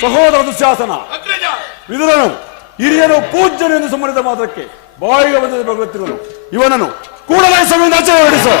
ಸಹೋದರ ದುಶ್ಯಾಸನ ವಿದುರನು ಹಿರಿಯನು ಪೂಜ್ಯನು ಎಂದು ಸುಮ್ಮನಿದ ಮಾತ್ರಕ್ಕೆ ಬಾಯಿಗೆ ಬಂದ ಬರುತ್ತಿರುವನು. ಇವನನ್ನು ಕೂಡಲೇ ಸಭೆಯಿಂದ ಆಚೆ ಹೊರಡಿಸು.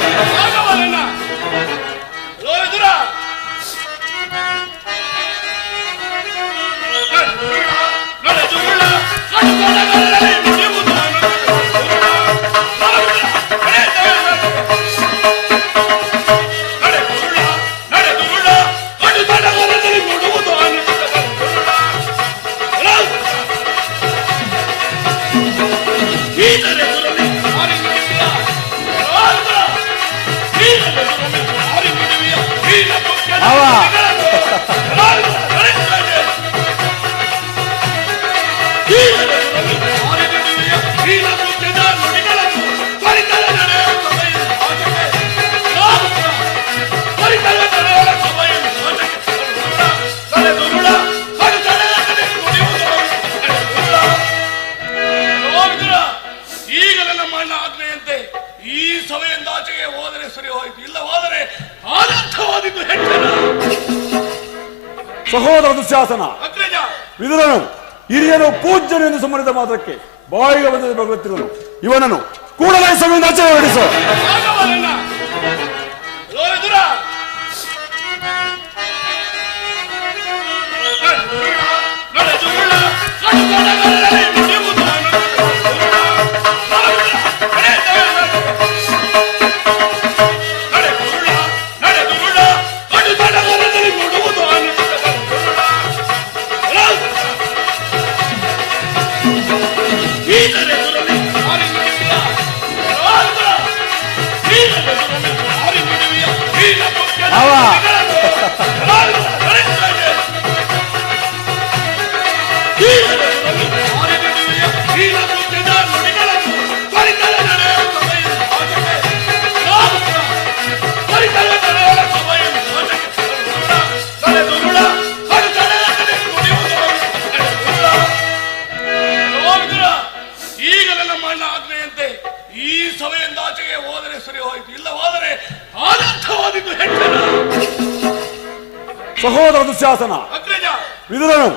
ಈ ಸಭೆಯಿಂದಾಚೆಗೆ ಹೋದರೆ ಸರಿ ಹೋಯಿತು, ಇಲ್ಲವಾದರೆ ಅನರ್ಥವಾದಿದ್ದು ಹೆಚ್ಚಳ. ಸಹೋದರ ದುಶ್ಯಾಸನ ವಿದುರನು ಹಿರಿಯನು ಪೂಜ್ಯನು ಎಂದು ಸುಮ್ಮನಿದ ಮಾತ್ರಕ್ಕೆ ಬಾಯಿಗೆ ಬಂದ ಬರುತ್ತಿರುವನು. ಇವನನ್ನು ಕೂಡಲೇ ಸಭೆಯಿಂದ ಆಚೆ ಹೊರಡಿಸು. ಈ ಸಭೆಯಿಂದಾಚೆಗೆ ಹೋದರೆ ಸರಿ ಹೋಯಿತು, ಇಲ್ಲವಾದರೆ ಅನರ್ಥವಾದಿದ್ದು ಹೆಚ್ಚಳ. ಸಹೋದರ ದುಶ್ಯಾಸನ ವಿದುರನು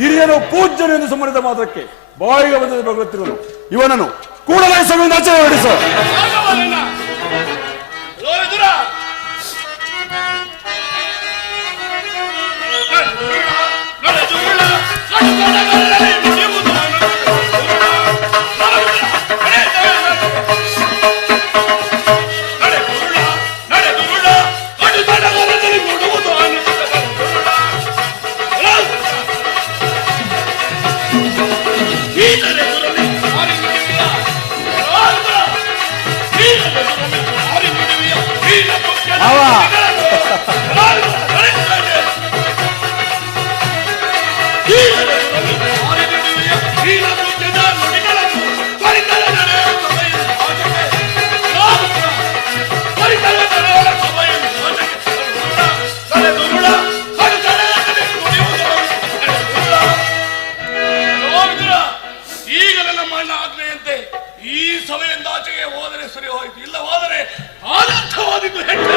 ಹಿರಿಯನು ಪೂಜ್ಯನು ಎಂದು ಸುಮ್ಮನಿದ ಮಾತ್ರಕ್ಕೆ ಬಾಯಿಗೆ ಬಂದ ಬರುತ್ತಿರುವನು. ಇವನನ್ನು ಕೂಡಲೇ ಸಭೆಯಿಂದ ಆಚೆ ಹೊರಡಿಸು. ಈ ಸಭೆಯಿಂದಾಚೆಗೆ ಹೋದರೆ ಸರಿ ಹೋಯಿತು, ಇಲ್ಲವಾದರೆ ಅನರ್ಥವಾದಿದ್ದು ಹೆಚ್ಚಳ.